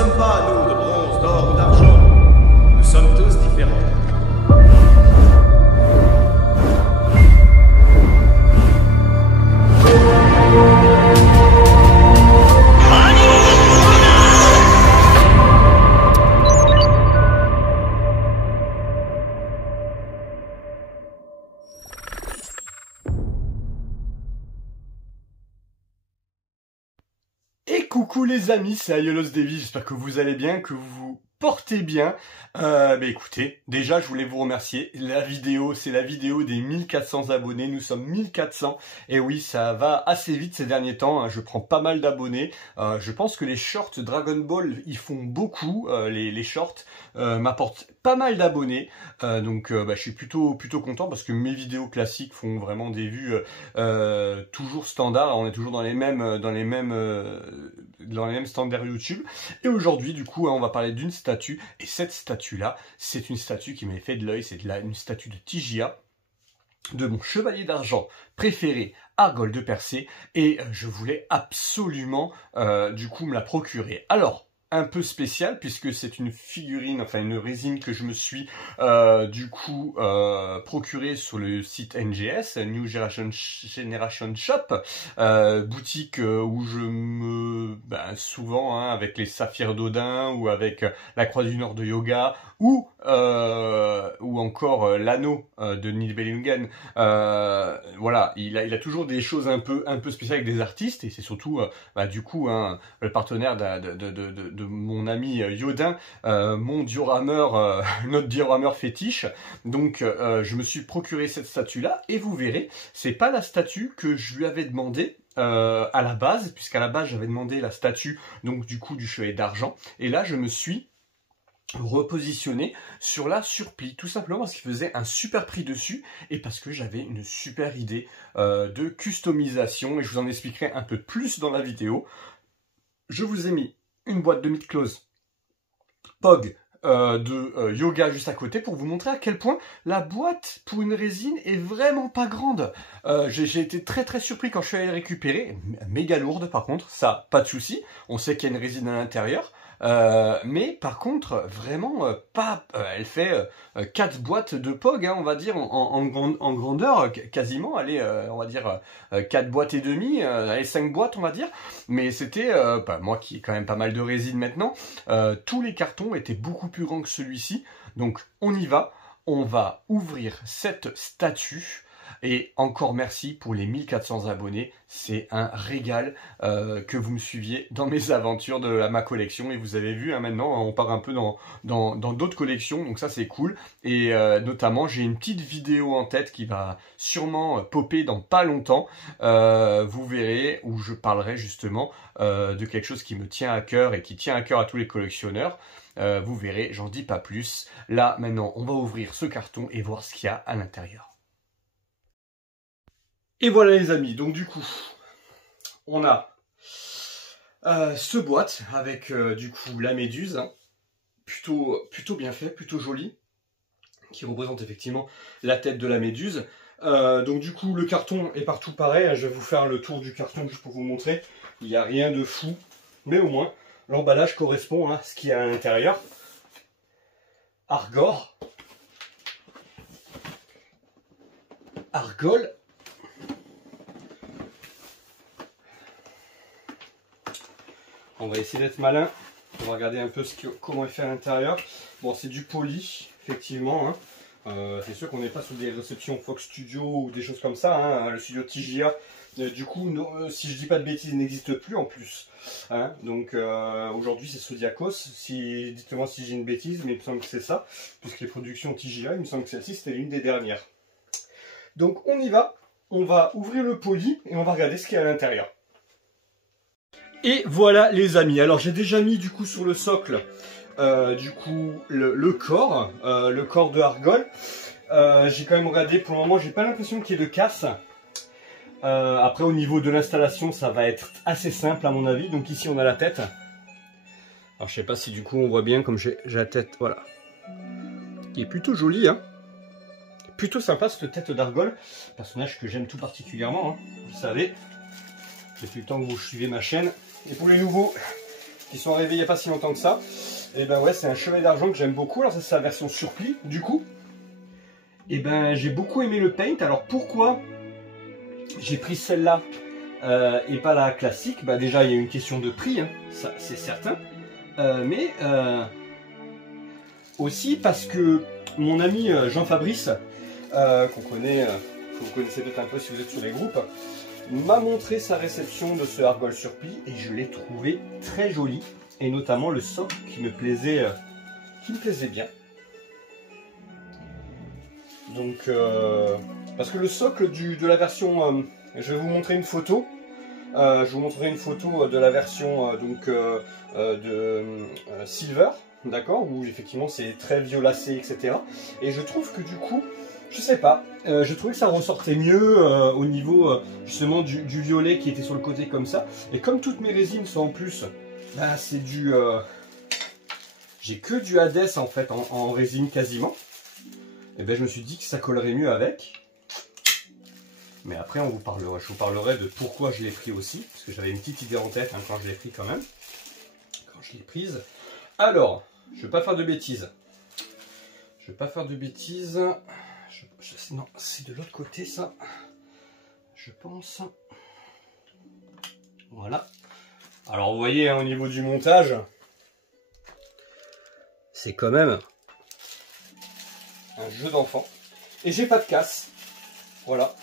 sommes pas, nous, de bronze, d'or ou d'argent. Nous sommes tous différents. Et coucou les amis, c'est Aiolos Davy, j'espère que vous allez bien, que vous vous portez bien. Écoutez, déjà je voulais vous remercier, la vidéo, c'est la vidéo des 1400 abonnés, nous sommes 1400, et oui ça va assez vite ces derniers temps, hein. Je prends pas mal d'abonnés, je pense que les shorts Dragon Ball ils font beaucoup, les shorts m'apportent pas mal d'abonnés, je suis plutôt content parce que mes vidéos classiques font vraiment des vues toujours standards, on est toujours dans les mêmes standards YouTube. Et aujourd'hui du coup on va parler d'une statue, et cette statue là c'est une statue qui m'a fait de l'œil, c'est une statue de Tygia, de mon chevalier d'argent préféré, Argol de Persée, et je voulais absolument du coup me la procurer. Alors un peu spécial puisque c'est une figurine, enfin une résine que je me suis procurée sur le site NGS, New Generation Shop, boutique où je me souvent avec les saphirs d'Odin ou avec la Croix du Nord de Yoga ou encore l'anneau de Nibelungen. Voilà, il a toujours des choses un peu spéciales avec des artistes, et c'est surtout le partenaire de mon ami Yodin, mon diorameur, notre diorameur fétiche. Donc je me suis procuré cette statue là, et vous verrez, c'est pas la statue que je lui avais demandé à la base, puisqu'à la base j'avais demandé la statue donc du coup du chevalier d'argent, et là je me suis repositionné sur la surplis, tout simplement parce qu'il faisait un super prix dessus et parce que j'avais une super idée de customisation, et je vous en expliquerai un peu plus dans la vidéo. Je vous ai mis une boîte de Mythclose POG de yoga juste à côté pour vous montrer à quel point la boîte pour une résine est vraiment pas grande. J'ai été très surpris quand je suis allé la récupérer, méga lourde par contre, ça pas de souci, on sait qu'il y a une résine à l'intérieur. Mais par contre vraiment elle fait 4 boîtes de POG, hein, on va dire en grandeur, quasiment, allez, on va dire 4 boîtes et demie, allez 5 boîtes on va dire, mais c'était, moi qui ai quand même pas mal de résine maintenant, tous les cartons étaient beaucoup plus grands que celui-ci, donc on y va, on va ouvrir cette statue. Et encore merci pour les 1400 abonnés, c'est un régal que vous me suiviez dans mes aventures de ma collection. Et vous avez vu, hein, maintenant on part un peu dans d'autres collections, donc ça c'est cool. Et notamment j'ai une petite vidéo en tête qui va sûrement popper dans pas longtemps, vous verrez, où je parlerai justement de quelque chose qui me tient à cœur et qui tient à cœur à tous les collectionneurs. Vous verrez, j'en dis pas plus. Là maintenant on va ouvrir ce carton et voir ce qu'il y a à l'intérieur. Et voilà les amis, donc du coup, on a ce boîte avec du coup la méduse, hein, plutôt bien fait, plutôt joli, qui représente effectivement la tête de la méduse. Donc du coup le carton est partout pareil, hein, je vais vous faire le tour du carton juste pour vous montrer, il n'y a rien de fou, mais au moins l'emballage correspond à ce qu'il y a à l'intérieur. Argol, on va essayer d'être malin, on va regarder un peu comment il fait à l'intérieur. Bon, c'est du poly, effectivement, hein. C'est sûr qu'on n'est pas sur des réceptions Fox Studio ou des choses comme ça, hein. Le studio Tygia, du coup, si je dis pas de bêtises, il n'existe plus en plus, hein. Donc aujourd'hui c'est Zodiacos, dites-moi si j'ai une bêtise, mais il me semble que c'est ça, puisque les productions Tygia, il me semble que celle-ci c'était l'une des dernières. Donc on y va, on va ouvrir le poly et on va regarder ce qu'il y a à l'intérieur. Et voilà les amis, alors j'ai déjà mis du coup sur le socle le corps de Argol. J'ai quand même regardé, pour le moment j'ai pas l'impression qu'il y ait de casse. Après au niveau de l'installation ça va être assez simple à mon avis. Donc ici on a la tête. Alors je sais pas si du coup on voit bien, comme j'ai la tête, voilà, qui est plutôt jolie, hein. Plutôt sympa cette tête d'Argol, personnage que j'aime tout particulièrement, hein. Vous le savez, depuis le temps que vous suivez ma chaîne. Et pour les nouveaux, qui sont arrivés il n'y a pas si longtemps que ça. Et ben ouais, c'est un chevet d'argent que j'aime beaucoup. Alors ça, c'est la version surplis, du coup. Et ben j'ai beaucoup aimé le paint. Alors pourquoi j'ai pris celle-là et pas la classique? Bah déjà, il y a une question de prix, hein, ça c'est certain. Mais aussi parce que mon ami Jean-Fabrice, qu'on connaît, que vous connaissez peut-être un peu si vous êtes sur les groupes, m'a montré sa réception de ce Argol surplis et je l'ai trouvé très joli. Et notamment le socle qui me plaisait bien. Donc, parce que le socle de la version, je vais vous montrer une photo. Je vous montrerai une photo de la version Silver, d'accord, où effectivement c'est très violacé, etc. Et je trouve que du coup, je sais pas, je trouvais que ça ressortait mieux au niveau justement du violet qui était sur le côté comme ça. Et comme toutes mes résines sont en plus, bah, c'est du, j'ai que du Hades en fait en résine quasiment. Et ben je me suis dit que ça collerait mieux avec. Mais après je vous parlerai de pourquoi je l'ai pris aussi, parce que j'avais une petite idée en tête hein, quand je l'ai pris quand même. Quand je l'ai prise. Alors, je ne vais pas faire de bêtises. Non, c'est de l'autre côté ça. Je pense. Voilà. Alors vous voyez hein, au niveau du montage, c'est quand même un jeu d'enfant. Et j'ai pas de casse. Voilà.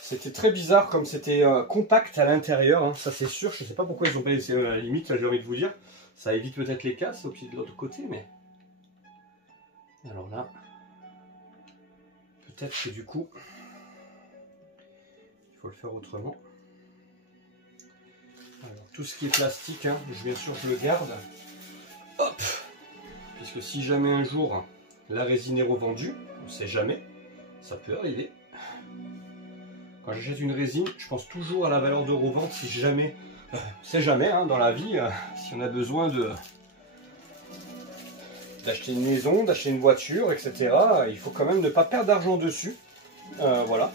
C'était très bizarre comme c'était compact à l'intérieur, hein, ça c'est sûr. Je sais pas pourquoi ils ont pas laissé à la limite, là j'ai envie de vous dire. Ça évite peut-être les casses au pied de l'autre côté, mais... Alors là, peut-être que du coup, il faut le faire autrement. Alors, tout ce qui est plastique, hein, bien sûr je le garde. Hop! Puisque si jamais un jour la résine est revendue, on ne sait jamais, ça peut arriver. Quand j'achète une résine, je pense toujours à la valeur de revente si jamais, c'est jamais hein, dans la vie, si on a besoin d'acheter une maison, d'acheter une voiture, etc. Il faut quand même ne pas perdre d'argent dessus. Voilà.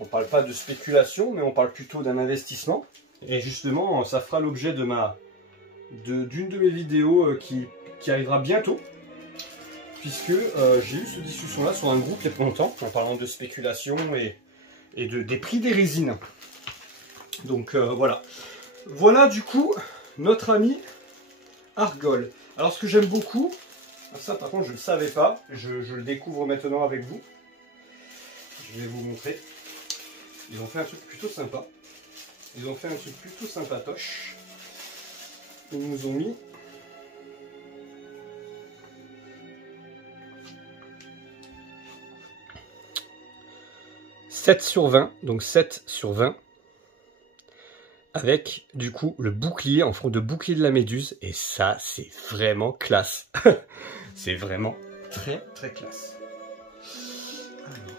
On ne parle pas de spéculation, mais on parle plutôt d'un investissement. Et justement, ça fera l'objet d'une de mes vidéos qui arrivera bientôt. Puisque j'ai eu cette discussion-là sur un groupe il y a pas longtemps, en parlant de spéculation et des prix des résines. Donc voilà. Voilà du coup notre ami Argol. Alors ce que j'aime beaucoup, ça par contre je ne le savais pas, je le découvre maintenant avec vous. Je vais vous montrer. Ils ont fait un truc plutôt sympa. Ils ont fait un truc plutôt sympatoche. Ils nous ont mis « 7 sur 20 », donc 7 sur 20, avec du coup le bouclier en forme de bouclier de la méduse, et ça c'est vraiment classe. C'est vraiment très très classe. Alors,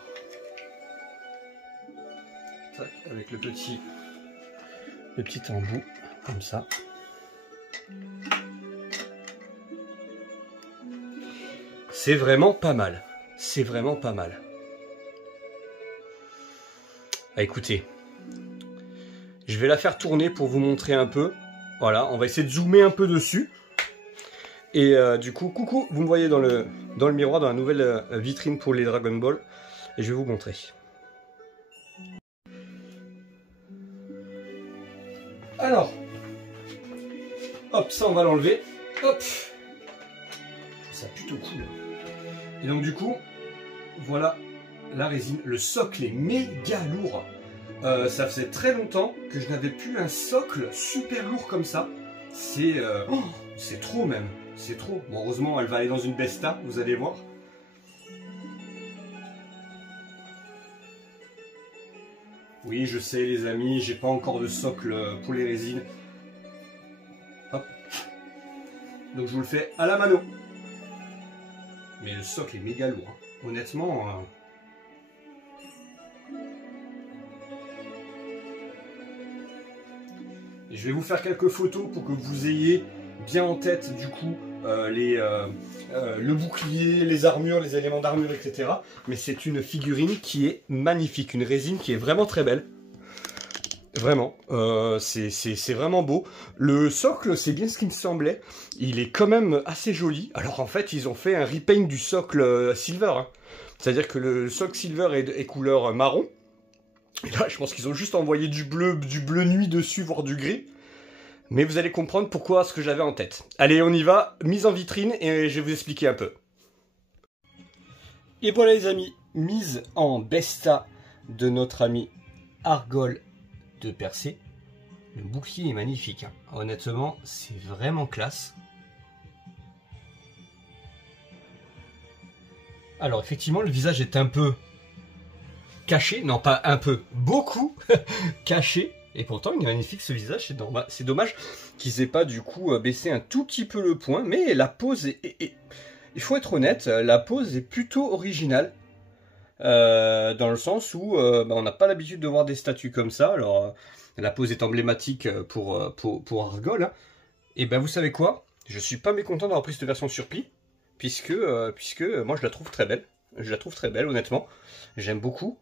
tac, avec le petit embout, comme ça. C'est vraiment pas mal. C'est vraiment pas mal. Ah, écoutez, je vais la faire tourner pour vous montrer un peu. Voilà, on va essayer de zoomer un peu dessus. Et du coup, coucou, vous me voyez dans le miroir, dans la nouvelle vitrine pour les Dragon Ball. Et je vais vous montrer. Alors, hop, ça on va l'enlever. Hop, ça plutôt cool. Et donc du coup, voilà la résine. Le socle est méga lourd. Ça faisait très longtemps que je n'avais plus un socle super lourd comme ça. C'est trop même. C'est trop. Bon, heureusement, elle va aller dans une Besta, vous allez voir. Oui, je sais les amis, j'ai pas encore de socle pour les résines. Hop. Donc je vous le fais à la mano. Mais le socle est méga lourd. Hein. Honnêtement... Et je vais vous faire quelques photos pour que vous ayez bien en tête du coup le bouclier, les armures, les éléments d'armure, etc. Mais c'est une figurine qui est magnifique, une résine qui est vraiment très belle. Vraiment, c'est vraiment beau. Le socle, c'est bien ce qui me semblait. Il est quand même assez joli. Alors en fait, ils ont fait un repaint du socle silver. Hein. C'est-à-dire que le socle silver est couleur marron. Et là, je pense qu'ils ont juste envoyé du bleu nuit dessus, voire du gris. Mais vous allez comprendre pourquoi ce que j'avais en tête. Allez, on y va. Mise en vitrine et je vais vous expliquer un peu. Et voilà les amis, mise en besta de notre ami Argol de Percé. Le bouclier est magnifique. Hein. Honnêtement, c'est vraiment classe. Alors effectivement, le visage est un peu caché. Non, pas un peu, beaucoup caché. Et pourtant, il est magnifique ce visage. C'est dommage qu'ils aient pas du coup baissé un tout petit peu le point. Mais la pose est... Il faut être honnête, la pose est plutôt originale. Dans le sens où on n'a pas l'habitude de voir des statues comme ça. Alors, la pose est emblématique pour Argol. Hein. Et ben, vous savez quoi? Je suis pas mécontent d'avoir pris cette version sur pli. Puisque moi, je la trouve très belle. Je la trouve très belle, honnêtement. J'aime beaucoup.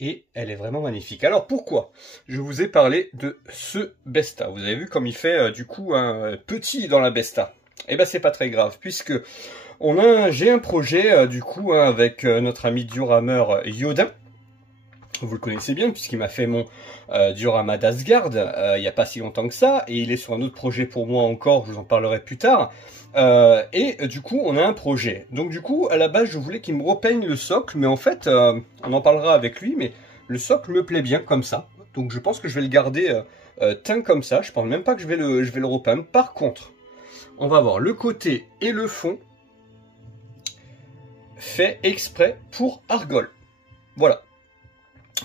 Et elle est vraiment magnifique. Alors pourquoi je vous ai parlé de ce Besta? Vous avez vu comme il fait du coup un petit dans la Besta. Et ben c'est pas très grave puisque j'ai un projet du coup avec notre ami diorameur Yodin. Vous le connaissez bien puisqu'il m'a fait mon diorama d'Asgard il n'y a pas si longtemps que ça. Et il est sur un autre projet pour moi encore, je vous en parlerai plus tard. Et du coup, on a un projet. Donc du coup, à la base, je voulais qu'il me repeigne le socle. Mais en fait, on en parlera avec lui. Mais le socle me plaît bien comme ça. Donc je pense que je vais le garder teint comme ça. Je pense même pas que je vais le repeindre. Par contre, on va voir le côté et le fond fait exprès pour Argol. Voilà.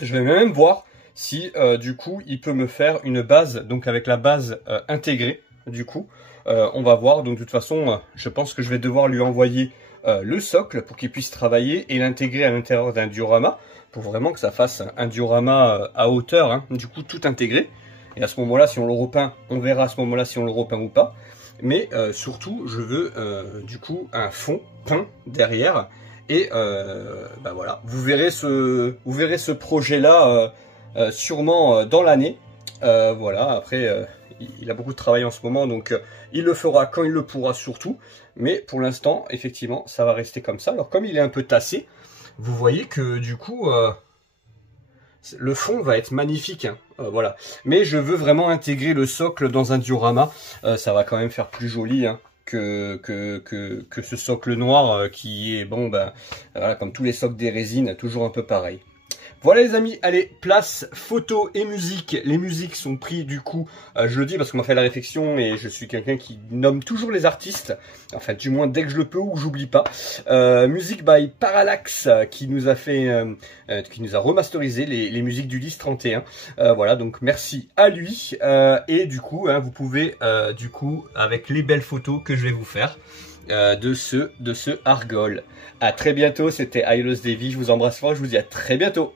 Je vais même voir si du coup il peut me faire une base, donc avec la base intégrée du coup. On va voir, donc de toute façon je pense que je vais devoir lui envoyer le socle pour qu'il puisse travailler et l'intégrer à l'intérieur d'un diorama pour vraiment que ça fasse un diorama à hauteur, hein, du coup tout intégré. Et à ce moment-là, si on le repeint, on verra à ce moment-là si on le repeint ou pas. Mais surtout, je veux du coup un fond peint derrière. Et voilà, vous verrez ce projet-là sûrement dans l'année. Voilà, après, il a beaucoup de travail en ce moment, donc il le fera quand il le pourra surtout. Mais pour l'instant, effectivement, ça va rester comme ça. Alors comme il est un peu tassé, vous voyez que du coup, le fond va être magnifique. Hein, voilà. Mais je veux vraiment intégrer le socle dans un diorama. Ça va quand même faire plus joli, hein. Que ce socle noir qui est, bon, voilà, comme tous les socles des résines, toujours un peu pareil. Voilà les amis, allez, place photo et musique. Les musiques sont prises du coup, je le dis parce qu'on m'a fait la réflexion et je suis quelqu'un qui nomme toujours les artistes. Enfin, du moins dès que je le peux ou que j'oublie pas. Musique by Parallax qui nous a fait, qui nous a remasterisé les musiques du 10-31. Voilà, donc merci à lui. Et du coup, hein, vous pouvez, du coup, avec les belles photos que je vais vous faire, de ce Argol. À très bientôt, c'était Ailos Davy, je vous embrasse fort, je vous dis à très bientôt.